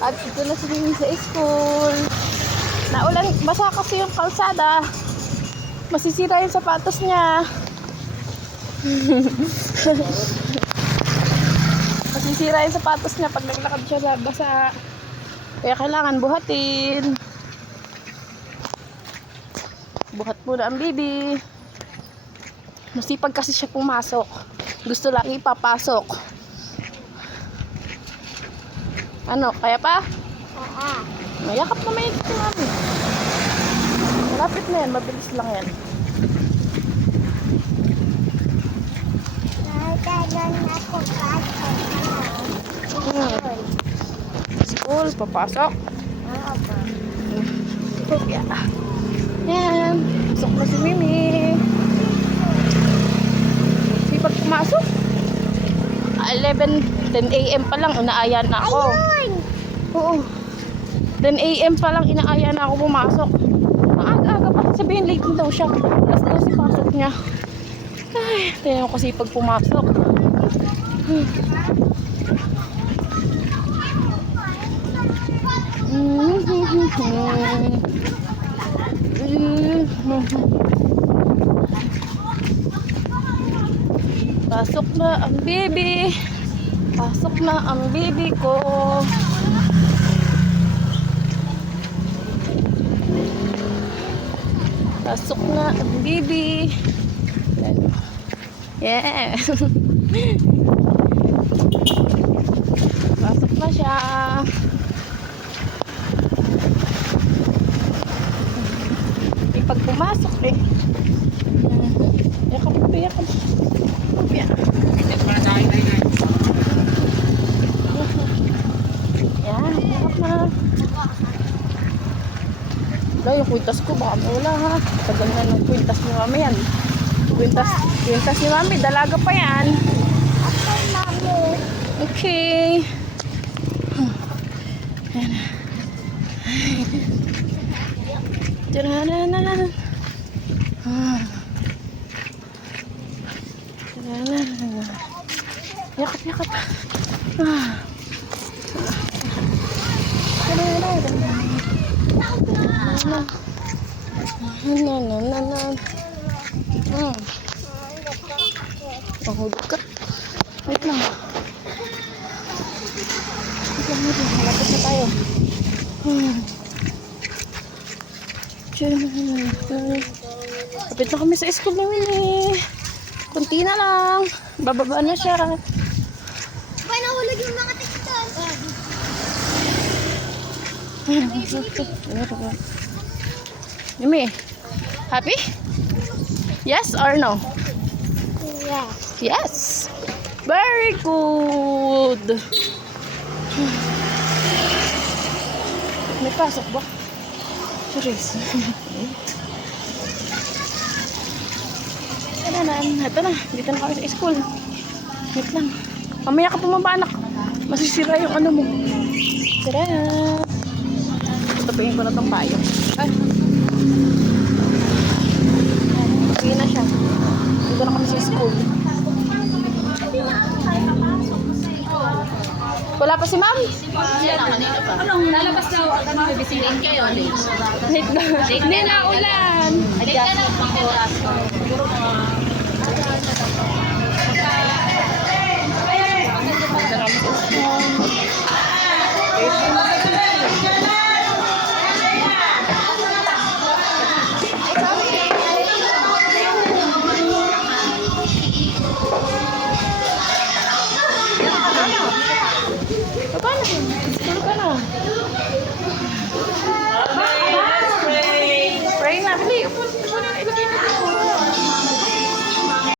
At ito na si Mimi sa school. Naulan, basa kasi yung kalsada. Masisira yung sapatos niya. Masisira yung sapatos niya pag naglakad siya sa basa. Kaya kailangan buhatin. Buhat muna ang baby. Masipag kasi siya pumasok. Gusto lang ipapasok. Ano, kaya pa? Oo. Mayakap na may ito namin. Malapit na yan, mabilis lang yan. Nagtagan ako pasok. School, papasok. Oo po. Kopya. Yan. Pasok na si Mimi. Sipag pumasok. 10 a.m. pa lang, inaaya na ako. Ayun! Oo. 10 a.m. pa lang, inaaya na ako pumasok. Maaga-aga pa. Sabihin, late daw siya. Alas 12 pasok niya. Ay, tingnan ko kasi pag pumasok. Pasok na ang baby. Pasok na ang baby ko. Pasok na ang baby. Yeah. Pasok na siya. Pag pumasok eh. Yakap. Yan, yakap na. Wala, yung kwintas ko baka mawala ha. Tagal na ng kwintas ni mami yan. Kwintas ni mami, dalaga pa yan. Ako, mami. Okay. Yan. Tadadadada. Tadadadada. Yakap. Tadadadada. Mahulog ka. Wait lang. Malapit na tayo. Lapit na kami sa school namin eh. Kunti na lang. Bababa na siya. Ba, nahulog yung mga tikton. Mimi, happy? Yes or no? Yeah. Yes. Very good. May pasok ba? Serious. Ito na. Dito na kami sa school. Wait lang. Mamaya ka pumaba, anak. Masisira yung ano mo. Tara. Tapayin ko na itong payo. Ay. Uwi na siya. Dito na kami sa school. Wala pa si ma'am? Lalabas daw ang ano, bibisitin kayo. Late na. Hindi na ulan. Late ka na mga oras. Paano? School ka na.